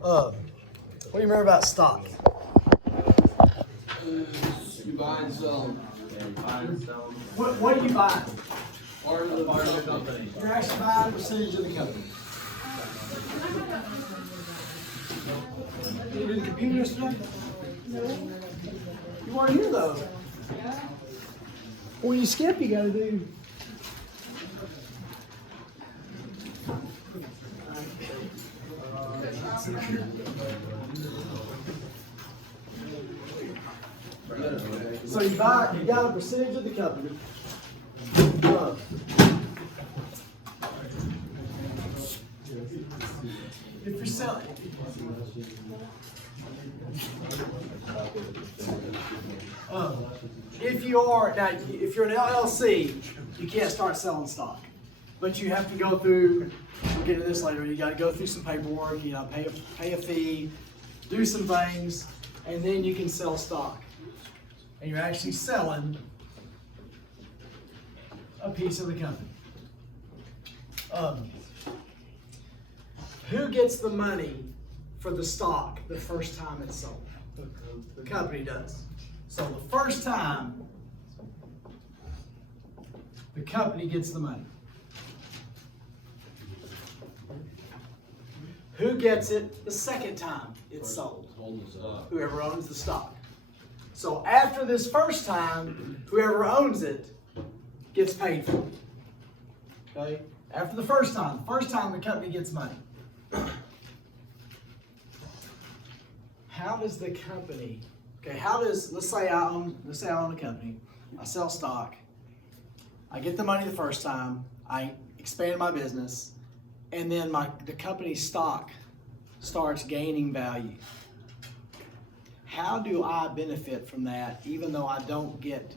What do you remember about stock? You buy and sell. What do you buy? Part of the company. You're actually buying a percentage of the company. Did you do the computer yesterday? No. You weren't here though. When you skip, you gotta do. So you got a percentage of the company. If you're selling, if you're an LLC, you can't start selling stock, but you have to go through. We'll get to this later. You got to go through some paperwork. You know, pay a fee, do some things, and then you can sell stock. And you're actually selling a piece of the company. Who gets the money for the stock the first time it's sold? The company does. So the first time, the company gets the money. Who gets it the second time it's sold? Whoever owns the stock. So after this first time, whoever owns it gets paid for it. Okay? After the first time the company gets money. How does the company, let's say I own a company, I sell stock, I get the money the first time, I expand my business, and then the company's stock starts gaining value. How do I benefit from that even though I don't get,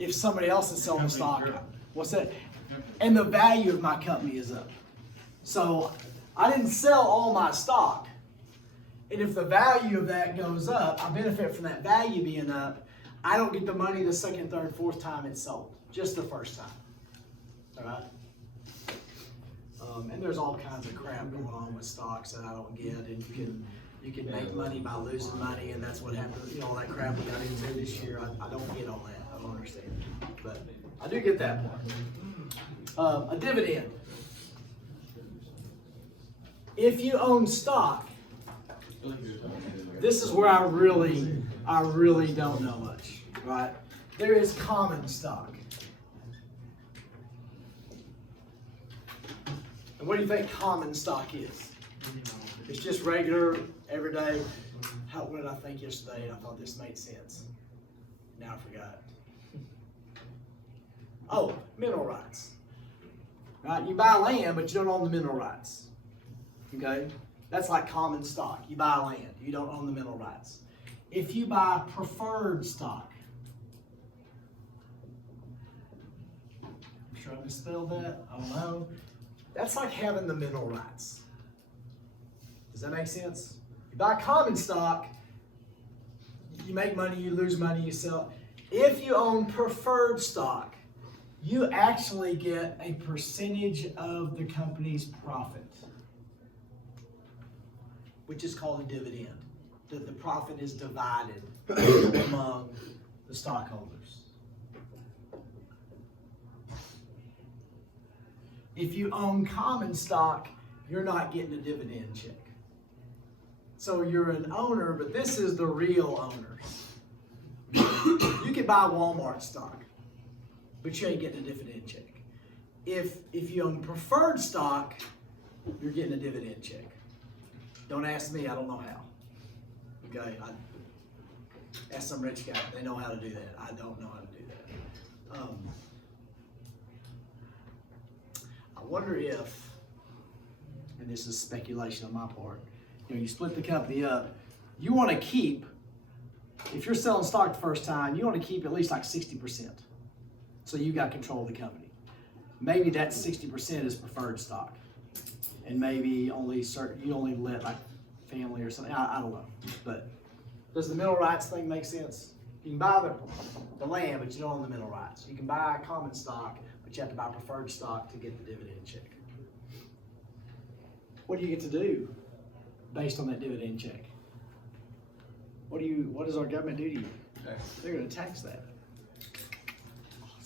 if somebody else is selling stock, what's that? And the value of my company is up. So I didn't sell all my stock. And if the value of that goes up, I benefit from that value being up. I don't get the money the second, third, fourth time it's sold, just the first time. All right? And there's all kinds of crap going on with stocks that I don't get. And you can make money by losing money, and that's what happened. You know, all that crap we got into this year. I don't get all that. I don't understand. But I do get that part. A dividend. If you own stock, this is where I really don't know much, right? There is common stock. And what do you think common stock is? It's just regular, everyday. What did I think yesterday? And I thought this made sense. Now I forgot. Oh, mineral rights. Right? You buy land, but you don't own the mineral rights. Okay? That's like common stock. You buy land, you don't own the mineral rights. If you buy preferred stock, I'm sure I misspelled that. I don't know. That's like having the mineral rights. Does that make sense? You buy common stock, you make money, you lose money, you sell. If you own preferred stock, you actually get a percentage of the company's profit, which is called a dividend. The profit is divided among the stockholders. If you own common stock, you're not getting a dividend check. So you're an owner, but this is the real owner. You can buy Walmart stock, but you ain't getting a dividend check. If you own preferred stock, you're getting a dividend check. Don't ask me, I don't know how. Okay, ask some rich guy, they know how to do that. I don't know how to do that. I wonder if, and this is speculation on my part, you split the company up, you want to keep, if you're selling stock the first time, you want to keep at least like 60%. So you got control of the company. Maybe that 60% is preferred stock. And maybe you only let like family or something. I don't know. But does the mineral rights thing make sense? You can buy the land, but you don't own the mineral rights. You can buy common stock, but you have to buy preferred stock to get the dividend check. what do you get to do based on that dividend check? What does our government do to you? They're gonna tax that.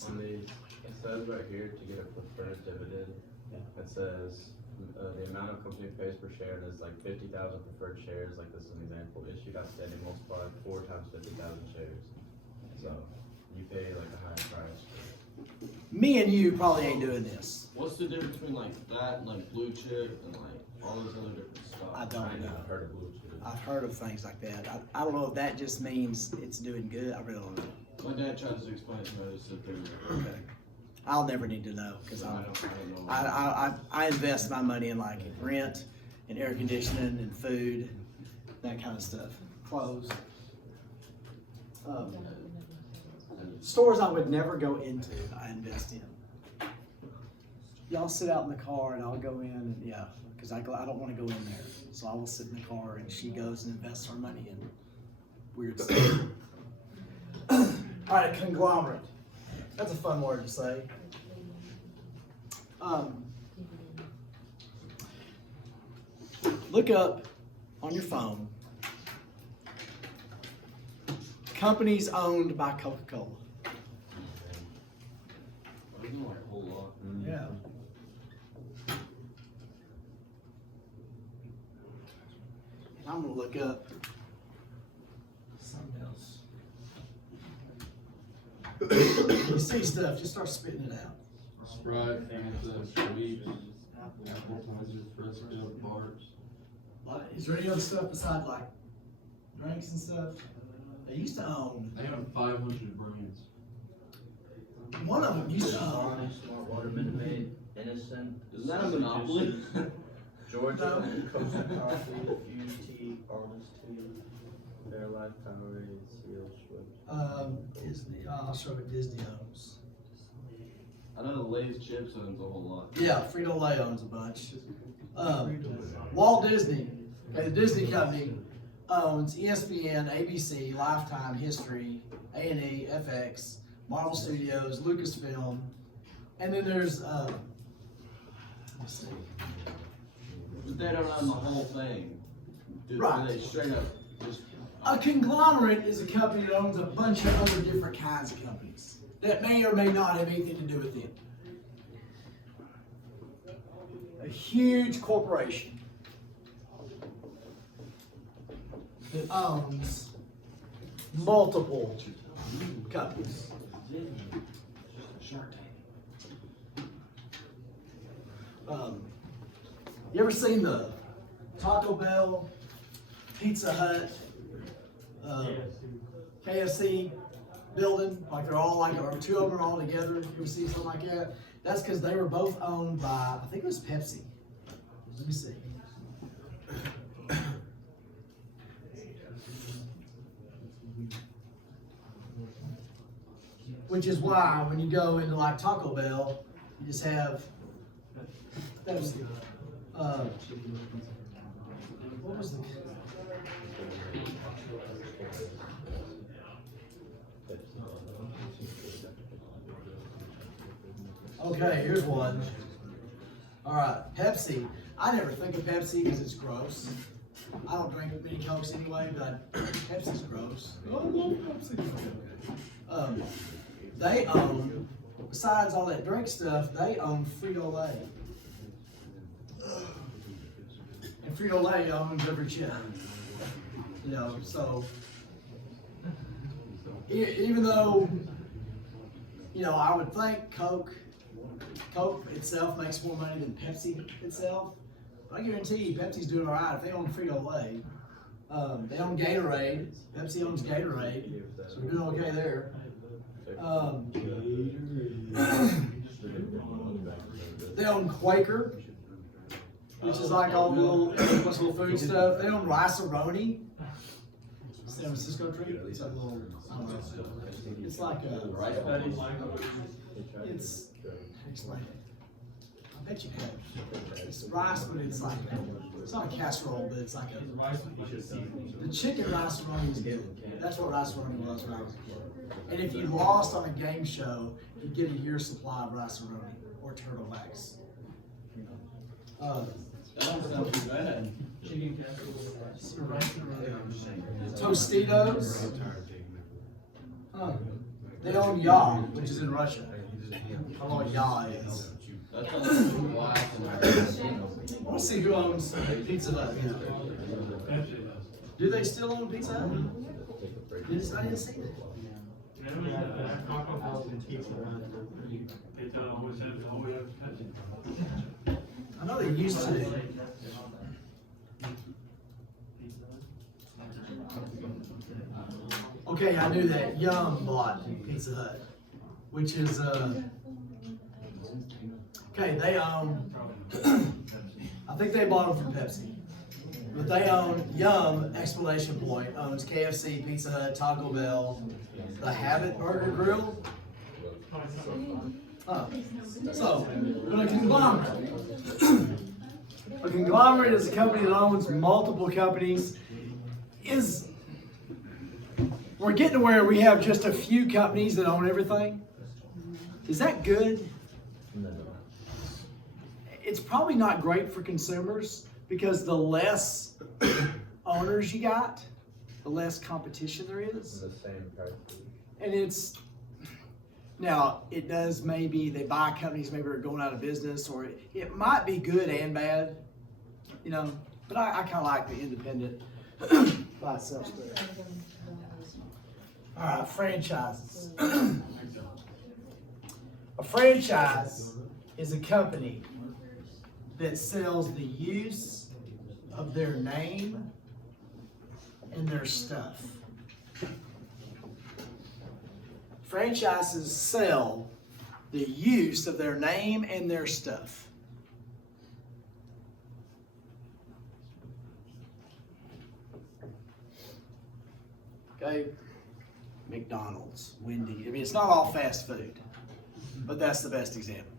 On the, it says right here to get a preferred dividend, Yeah. it says, the amount of company pays per share, and it's like 50,000 preferred shares, like this is an example, issued outstanding multiplied 4 times 50,000 shares. So, you pay like a higher price. Me and you probably ain't doing this. What's the difference between like that and like blue chip and like all those other different stuff? I don't I know. never heard of blue chip. I've heard of things like that. I don't know if that just means it's doing good. I really don't know. My dad tries to explain it to me, I just sit there and Okay. I'll never need to know because I don't know. I invest my money in like rent and air conditioning and food, that kind of stuff. Clothes. Stores I would never go into, I invest in. Y'all sit out in the car and I'll go in and because I don't want to go in there. So I will sit in the car and she goes and invests her money in weird stuff. All right, conglomerate. That's a fun word to say. Look up on your phone companies owned by Coca-Cola. There's not like a whole lot. Yeah. I'm gonna look up something else. You see stuff, just start spitting it out. Sprite, Fanta, sweets, appetizers, fresco, bars. Is there any other stuff besides like drinks and stuff? They used to own. They have 500 brands. One of them used to own. Honest, Smart Water, Minute Maid, Innocent. Isn't that a monopoly? Georgia, No. Costa Coffee, Fuse Tea, Honest Tea, Fairlife, Powerade, Seal, Schweppes. Disney. I'll show what Disney owns. I know the Lay's chips owns a whole lot. Yeah, Frito-Lay owns a bunch. Walt Disney, okay, the Disney company owns ESPN, ABC, Lifetime, History, A&E, FX, Marvel Studios, Lucasfilm, and then there's let's see. But they don't own the whole thing. Do Right. they straight up just A conglomerate is a company that owns a bunch of other different kinds of companies that may or may not have anything to do with it. A huge corporation that owns multiple companies. You ever seen the Taco Bell, Pizza Hut, KFC building? Like they're all like, or two of them are all together. You ever see something like that? That's because they were both owned by, I think it was Pepsi. Let me see. Which is why when you go into like Taco Bell, you just have Pepsi. What was the? Okay, here's one. All right, Pepsi. I never think of Pepsi because it's gross. I don't drink many Cokes anyway, but Pepsi's gross. I love Pepsi. They own, besides all that drink stuff, they own Frito-Lay. And Frito-Lay owns every chip. You know, so even though, you know, I would think Coke itself makes more money than Pepsi itself. But I guarantee you, Pepsi's doing all right. If they own Frito-Lay, they own Gatorade. Pepsi owns Gatorade, so we're doing okay there. They own Quaker, which is like all the little food stuff. They own Rice-A-Roni, San Francisco treat. It's like a little, I don't know. It's like a rice patties? It's explain it. I bet you have. It's rice, but it's like it's not a casserole, but it's like a. The chicken Rice-A-Roni is good. That's what Rice-A-Roni was when I was a kid. And if you lost on a game show, you'd get a year's supply of Rice-A-Roni or turtlebacks. That don't sound Tostitos. Huh. They own Ya, which is in Russia. I don't know what Ya is. That's on the glass and everything. I want to see who owns Pizza Hut now. Do they still own Pizza Hut? I didn't see it. I know they used to. Okay, I knew that. Yum bought Pizza Hut, which is okay. They own. I think they bought them from Pepsi, but they own Yum. Exclamation point owns KFC, Pizza Hut, Taco Bell, the Habit Burger Grill. So, but a conglomerate. A conglomerate is a company that owns multiple companies. We're getting to where we have just a few companies that own everything. Is that good? No. It's probably not great for consumers because the less owners you got, the less competition there is. The same price. And now it does, maybe they buy companies maybe are going out of business, or it might be good and bad, you know, but I kind of like the independent by itself. All right, franchises. A franchise is a company that sells the use of their name and their stuff. Franchises sell the use of their name and their stuff. Okay, McDonald's, Wendy's. I mean, it's not all fast food, but that's the best example.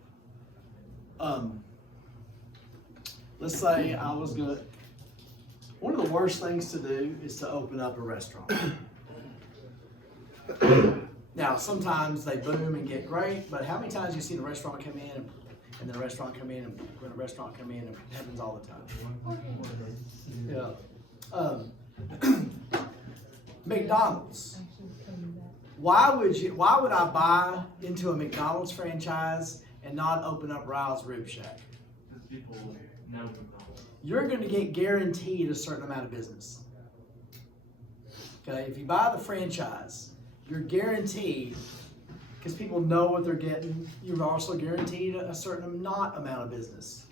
Let's say I was gonna. One of the worst things to do is to open up a restaurant. Now, sometimes they boom and get great, but how many times you see the restaurant come in and the restaurant come in and when a restaurant come in, it happens all the time. Yeah. McDonald's. Why would I buy into a McDonald's franchise and not open up Ryle's Rib Shack? You're going to get guaranteed a certain amount of business. Okay, if you buy the franchise, you're guaranteed, because people know what they're getting, you're also guaranteed a certain amount of business.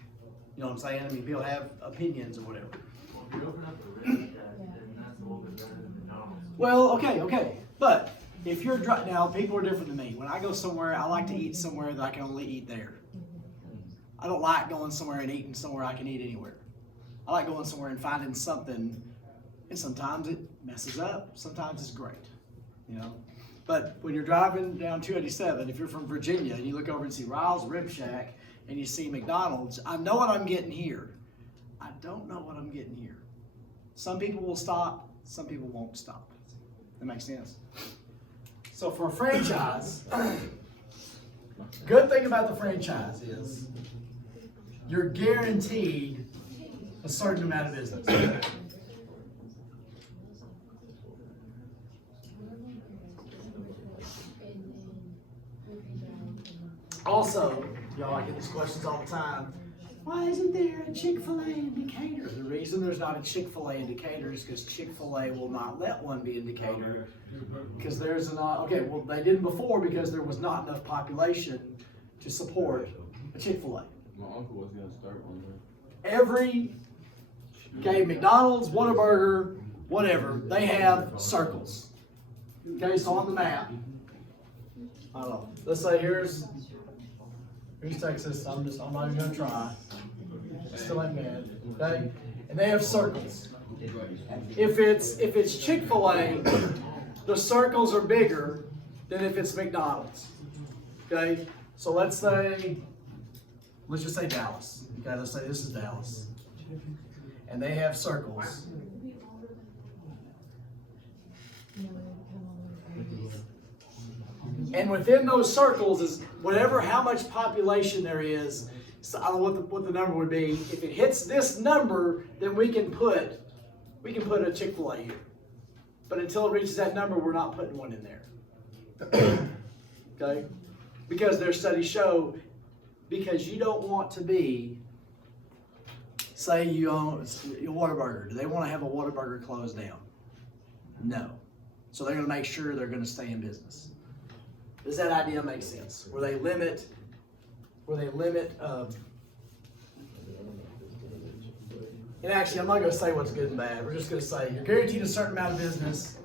You know what I'm saying? I mean, people have opinions or whatever. If you open up a Rib Shack, then that's a little bit better than McDonald's. Well, okay, but if you're now, people are different than me. When I go somewhere, I like to eat somewhere that I can only eat there. I don't like going somewhere and eating somewhere I can eat anywhere. I like going somewhere and finding something, and sometimes it messes up, sometimes it's great, you know. But when you're driving down 287, if you're from Virginia and you look over and see Ryle's Rib Shack and you see McDonald's, I know what I'm getting here. I don't know what I'm getting here. Some people will stop, some people won't stop. That makes sense. So for a franchise, good thing about the franchise is you're guaranteed a certain amount of business. Also, y'all, I get these questions all the time. Why isn't there a Chick-fil-A in Decatur? The reason there's not a Chick-fil-A in Decatur is because Chick-fil-A will not let one be in Decatur. Because there's well, they didn't before because there was not enough population to support a Chick-fil-A. My uncle was gonna start one there. McDonald's, Whataburger, whatever, they have circles. Okay, so on the map, I don't know, let's say here's Texas, I'm not even gonna try. Still ain't mad, okay? And they have circles. If it's Chick-fil-A, the circles are bigger than if it's McDonald's. Okay? So let's just say Dallas. Okay, let's say this is Dallas. And they have circles. And within those circles is how much population there is So I don't know what the number would be. If it hits this number, then we can put a Chick-fil-A here. But until it reaches that number, we're not putting one in there. Okay? Because their studies show, because you don't want to be, say you own a Whataburger. Do they want to have a Whataburger closed down? No. So they're going to make sure they're going to stay in business. Does that idea make sense? Where they limit, and actually I'm not going to say what's good and bad. We're just going to say you're guaranteed a certain amount of business.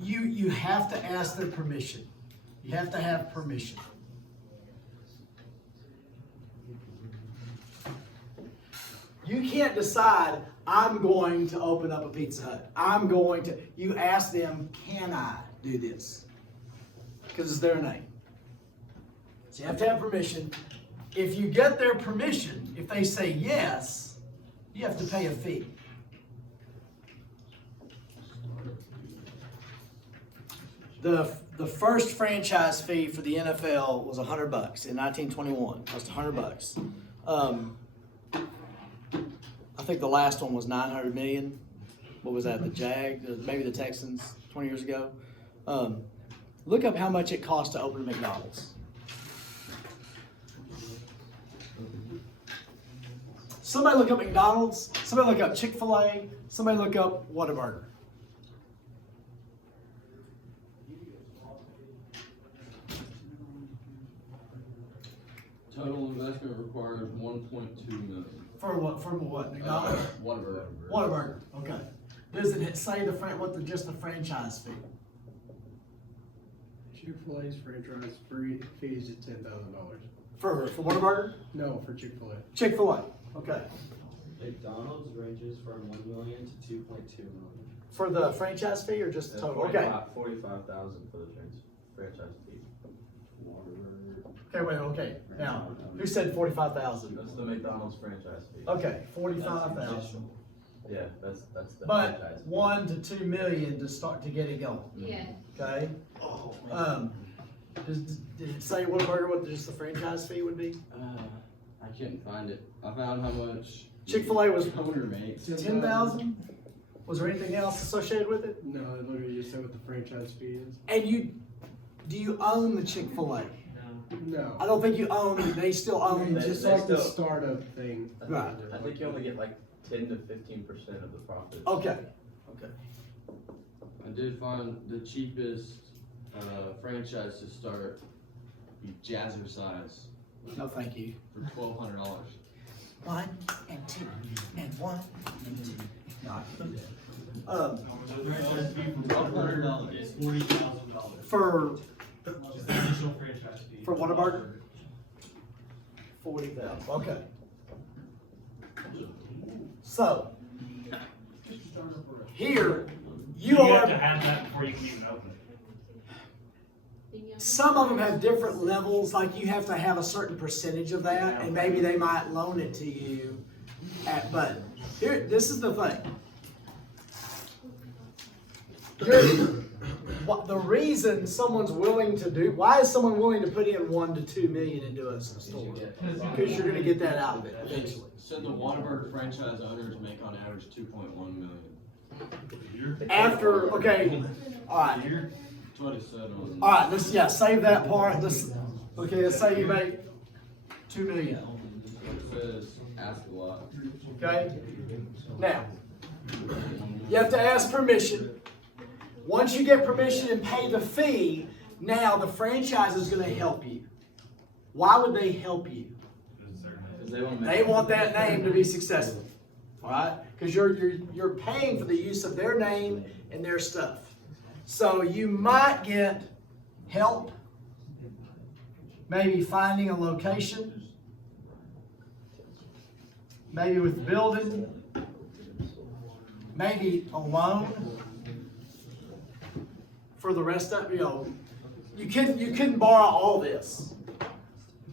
You have to ask their permission. You have to have permission. You can't decide, I'm going to open up a Pizza Hut. You ask them, can I do this? Because it's their name. So you have to have permission. If you get their permission, if they say yes, you have to pay a fee. The first franchise fee for the NFL was $100 in 1921. Cost $100. I think the last one was $900 million. What was that? The Jag, maybe the Texans 20 years ago. Look up how much it costs to open a McDonald's. Somebody look up McDonald's. Somebody look up Chick-fil-A. Somebody look up Whataburger. Total investment requires 1.2 million. For what? McDonald's? Whataburger. Whataburger. Okay. Does it say just the franchise fee? Chick-fil-A's franchise fee is at $10,000. For Whataburger? No, for Chick-fil-A. Chick-fil-A. Okay. McDonald's ranges from 1 million to 2.2 million. For the franchise fee or just the total? Okay. 45,000 for the franchise fee. Okay, wait, okay. Now, who said 45,000? That's the McDonald's franchise fee. Okay, 45,000. Yeah, that's the But franchise fee. 1 to 2 million to get it going. Yeah. Okay? Did it say Whataburger what just the franchise fee would be? I couldn't find it. I found how much. Chick-fil-A was Owner makes. 10,000? Was there anything else associated with it? No, it literally just said what the franchise fee is. And do you own the Chick-fil-A? No. I don't think you own, they still own It's just they like the still- startup thing. Right. I think you only get like 10 to 15% of the profit. Okay. Okay. I did find the cheapest franchise to start be Jazzercise No, thank you. for $1,200. 1 and 2 and 1 and 2. The franchise fee for Whataburger is $40,000. For Just the initial franchise fee. For Whataburger? 40,000. Okay. So here you You have to are. have that before you can even open it. Some of them have different levels. Like you have to have a certain percentage of that, and maybe they might loan it to you. But here, this is the thing. The reason someone's willing to do, why is someone willing to put in 1 to 2 million into a store? Because you're going to get that out of it eventually. Said the Whataburger franchise owners make on average 2.1 million. After, okay, all right, That's what it said on. all right. Save that part. Let's say you make 2 million. It says ask a lot. Okay. Now, you have to ask permission. Once you get permission and pay the fee, now the franchise is going to help you. Why would they help you? They want that name to be successful. All right? Because you're paying for the use of their name and their stuff. So you might get help, maybe finding a location, maybe with building, maybe a loan for the rest of, you couldn't borrow all this.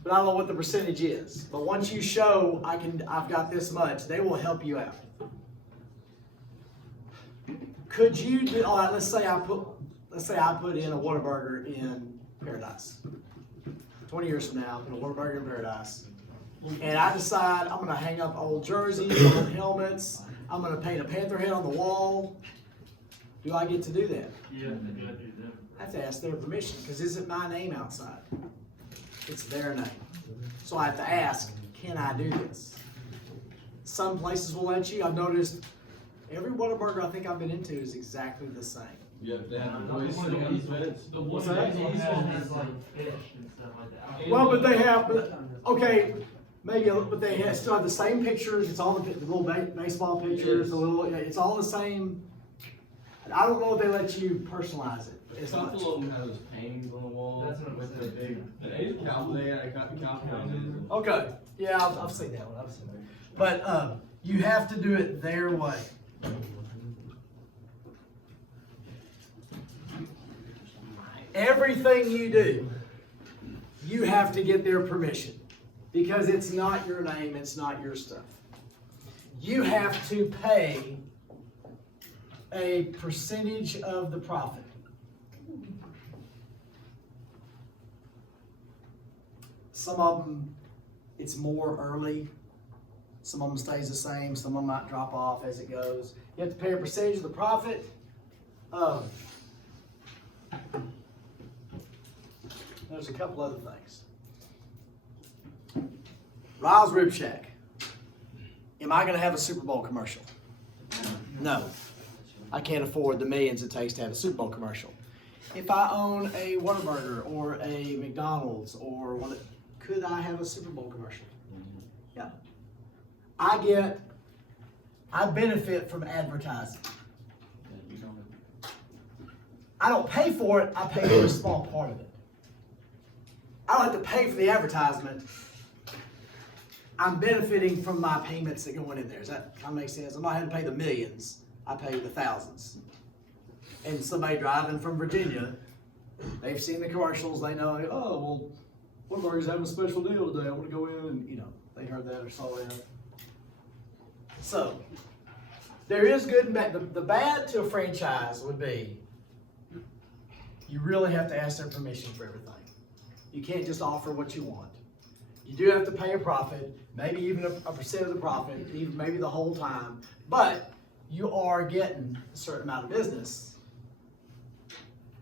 But I don't know what the percentage is. But once you show I've got this much, they will help you out. Could you do, all right, let's say I put in a Whataburger in Paradise. 20 years from now, put a Whataburger in Paradise, and I decide I'm gonna hang up old jerseys, old helmets, I'm gonna paint a panther head on the wall, do I get to do that? You have to go through them. I have to ask their permission, because isn't my name outside? It's their name. So I have to ask, can I do this? Some places will let you. I've noticed every Whataburger I think I've been into is exactly the same. You have to have Not the the voice one on that these he's minutes. The one What's that that? has like fish and stuff like that. Well, but they have, okay, maybe, but they still have the same pictures. It's all the little baseball pictures, the little, it's all the same. I don't know if they let you personalize it A as much. couple of them have those paintings on the wall That's what I'm with the saying. big cow, they had cow houses. Okay, yeah, I've seen that one, I've seen that. But, you have to do it their way. Everything you do, you have to get their permission, because it's not your name, it's not your stuff. You have to pay a percentage of the profit. Some of them, it's more early. Some of them stays the same. Some of them might drop off as it goes. You have to pay a percentage of the profit. There's a couple other things. Ryle's Rib Shack. Am I going to have a Super Bowl commercial? No. I can't afford the millions it takes to have a Super Bowl commercial. If I own a Whataburger or a McDonald's or one, could I have a Super Bowl commercial? Yeah. I benefit from advertising. I don't pay for it, I pay for a small part of it. I don't have to pay for the advertisement. I'm benefiting from my payments that go in there. Does that kind of make sense? I'm not having to pay the millions, I pay the thousands. And somebody driving from Virginia, they've seen the commercials, they know, oh, well, Whataburger's having a special deal today, I want to go in and, they heard that or saw that. So, there is good and bad. The bad to a franchise would be, you really have to ask their permission for everything. You can't just offer what you want. You do have to pay a profit, maybe even a percent of the profit, even maybe the whole time, but you are getting a certain amount of business.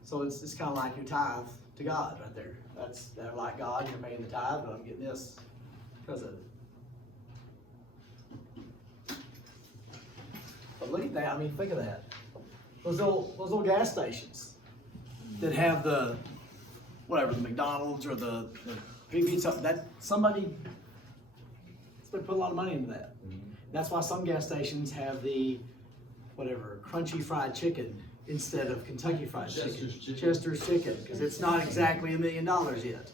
So it's kind of like your tithe to God right there. They're like God, you're paying the tithe, but I'm getting this because of it. But look at that, I mean, think of that. Those little gas stations that have the McDonald's or the big pizza, somebody put a lot of money into that. That's why some gas stations have the, crunchy fried chicken instead of Kentucky fried chicken. Chester's chicken, because it's not exactly $1 million yet,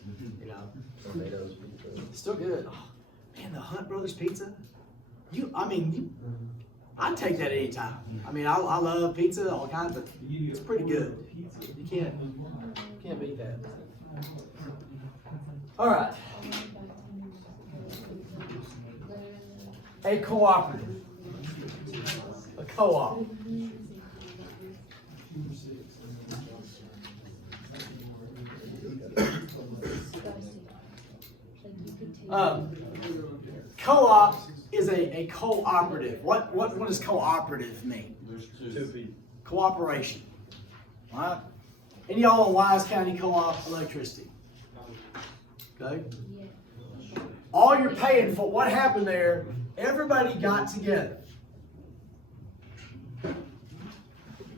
Tomatoes, pizza. It's still good. Oh, man, the Hunt Brothers pizza, I'd take that anytime. I mean, I love pizza, all kinds, but it's pretty good. You can't beat that. All right. A cooperative. A co-op. Co-op is a cooperative. What does cooperative mean? There's Two people. Cooperation. All right? Any of y'all in Wise County Co-op electricity? Okay? All you're paying for, what happened there, everybody got together.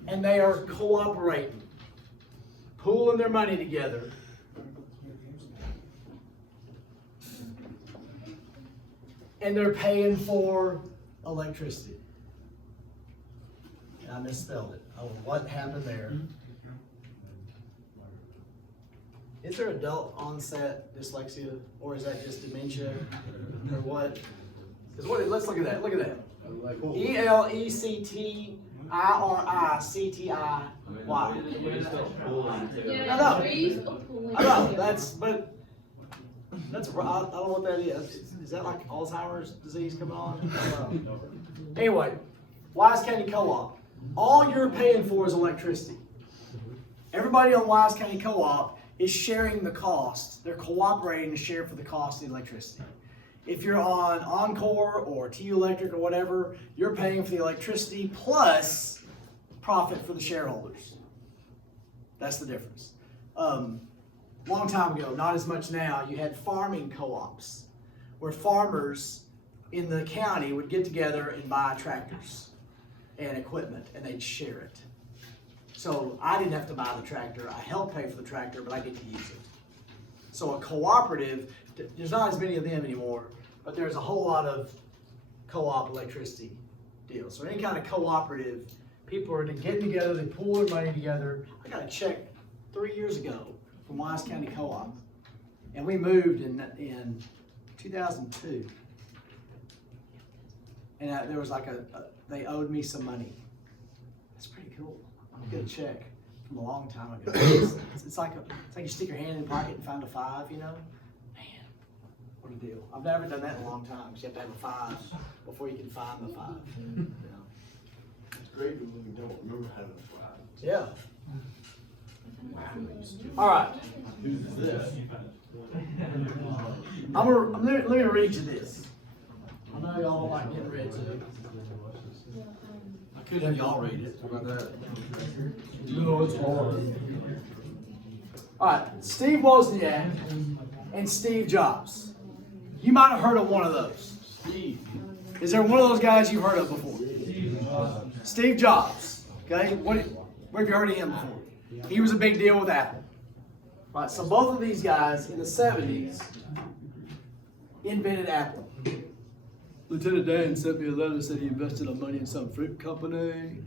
And they are cooperating, pooling their money together. And they're paying for electricity. And I misspelled it. Oh, what happened there? Is there adult onset dyslexia, or is that just dementia, or what? Because let's look at that. Look at that. ELECTIRICTIY. I know. I don't know what that is. Is that like Alzheimer's disease coming on? I don't know. Anyway, Wise County Co-op. All you're paying for is electricity. Everybody on Wise County Co-op is sharing the cost. They're cooperating to share for the cost of the electricity. If you're on Encore or TU Electric or whatever, you're paying for the electricity plus profit for the shareholders. That's the difference. Long time ago, not as much now, you had farming co-ops where farmers in the county would get together and buy tractors and equipment and they'd share it. So I didn't have to buy the tractor. I helped pay for the tractor, but I get to use it. So a cooperative, there's not as many of them anymore, but there's a whole lot of co-op electricity deals. So any kind of cooperative, people are getting together, they pool their money together. I got a check 3 years ago from Wise County Co-op, and we moved in 2002. And there was like they owed me some money. That's pretty cool. I get a check from a long time ago. It's like you stick your hand in the pocket and find a 5, you know? Man, what a deal. I've never done that in a long time, because you have to have a 5 before you can find the 5. You know? It's great when you don't remember having a 5. Yeah. All right. Who's this? Let me read you this. I know y'all like getting read to. I could have y'all read it. How about that? No, it's hard. All right, Steve Wozniak and Steve Jobs. You might have heard of one of those. Steve. Is there one of those guys you've heard of before? Steve Jobs. Okay, where have you heard of him before? He was a big deal with Apple. Right, so both of these guys in the 70s invented Apple. Lieutenant Dan sent me a letter that said he invested the money in some fruit company.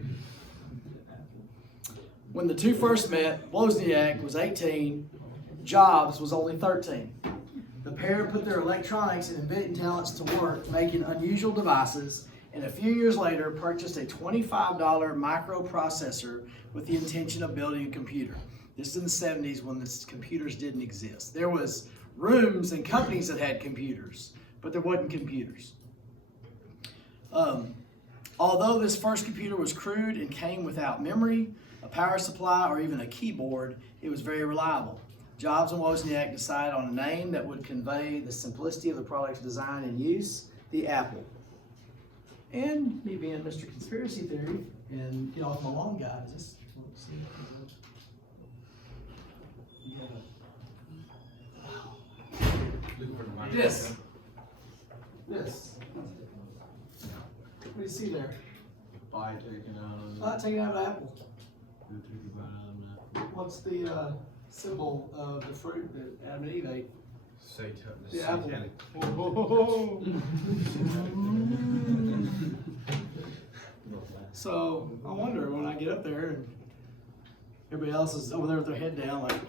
When the two first met, Wozniak was 18, Jobs was only 13. The pair put their electronics and inventing talents to work making unusual devices, and a few years later purchased a $25 microprocessor with the intention of building a computer. This is in the 70s when the computers didn't exist. There was rooms and companies that had computers, but there wasn't computers. Although this first computer was crude and came without memory, a power supply, or even a keyboard, it was very reliable. Jobs and Wozniak decided on a name that would convey the simplicity of the product's design and use, the Apple. And me being Mr. Conspiracy Theory, and get off my lawn guy, is this, let's see. This. What do you see there? Bye taken out of Not taken out of Apple. Who took you bite out of that? What's the symbol of the fruit that Adam and Eve ate? The apple. So I wonder when I get up there and everybody else is over there with their head down, like,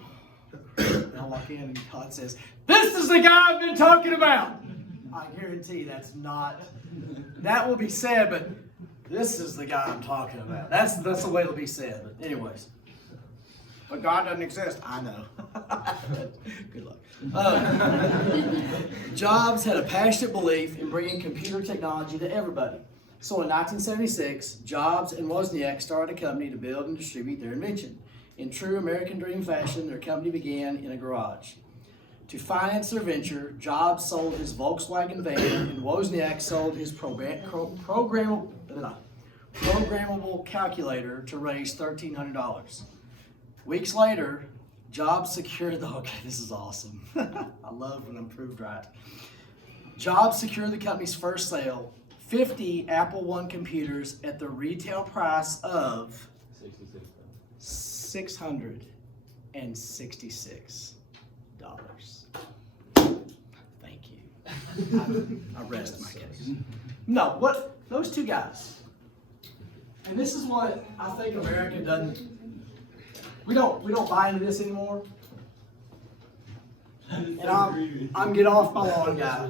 and I walk in and God says, "This is the guy I've been talking about." I guarantee that will be said, but this is the guy I'm talking about. That's the way it'll be said. But anyways, but God doesn't exist. I know. Good luck. Jobs had a passionate belief in bringing computer technology to everybody. So in 1976, Jobs and Wozniak started a company to build and distribute their invention. In true American dream fashion, their company began in a garage. To finance their venture, Jobs sold his Volkswagen van and Wozniak sold his programmable calculator to raise $1,300. Weeks later, Jobs secured this is awesome. I love when I'm proved right. Jobs secured the company's first sale, 50 Apple I computers at the retail price of $666. Thank you. I rest my case. No, what those two guys, and this is what I think America doesn't. We don't buy into this anymore. And I'm get off my lawn guy.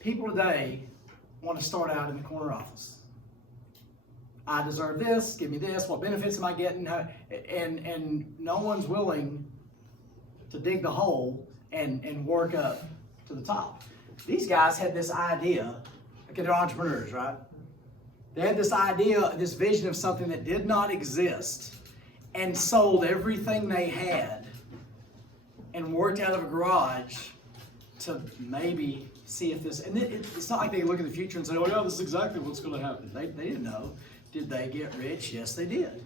People today want to start out in the corner office. I deserve this, give me this, what benefits am I getting? And no one's willing to dig the hole and work up to the top. These guys had this idea, okay, they're entrepreneurs, right? They had this idea, this vision of something that did not exist, and sold everything they had and worked out of a garage to maybe see if this, and it's not like they look in the future and say, oh yeah, this is exactly what's going to happen. They didn't know. Did they get rich? Yes, they did.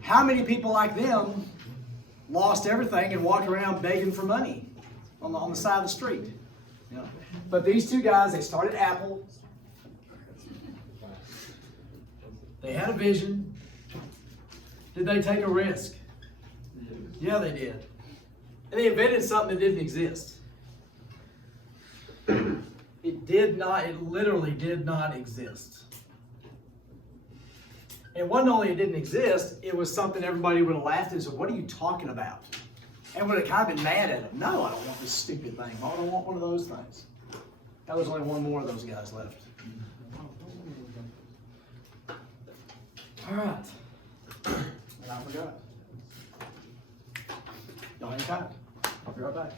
How many people like them lost everything and walked around begging for money on the side of the street? You know? But these two guys, they started Apple. They had a vision. Did they take a risk? Yeah, they did. And they invented something that didn't exist. It literally did not exist. And it wasn't only it didn't exist, it was something everybody would have laughed at and said, what are you talking about? And would have kind of been mad at him. No, I don't want this stupid thing. I don't want one of those things. Now there's only one more of those guys left. All right. And I forgot. Y'all hang tight. I'll be right back.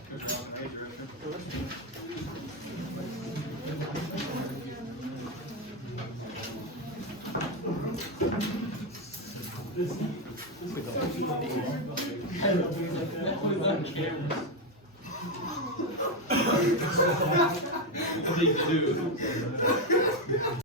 They do.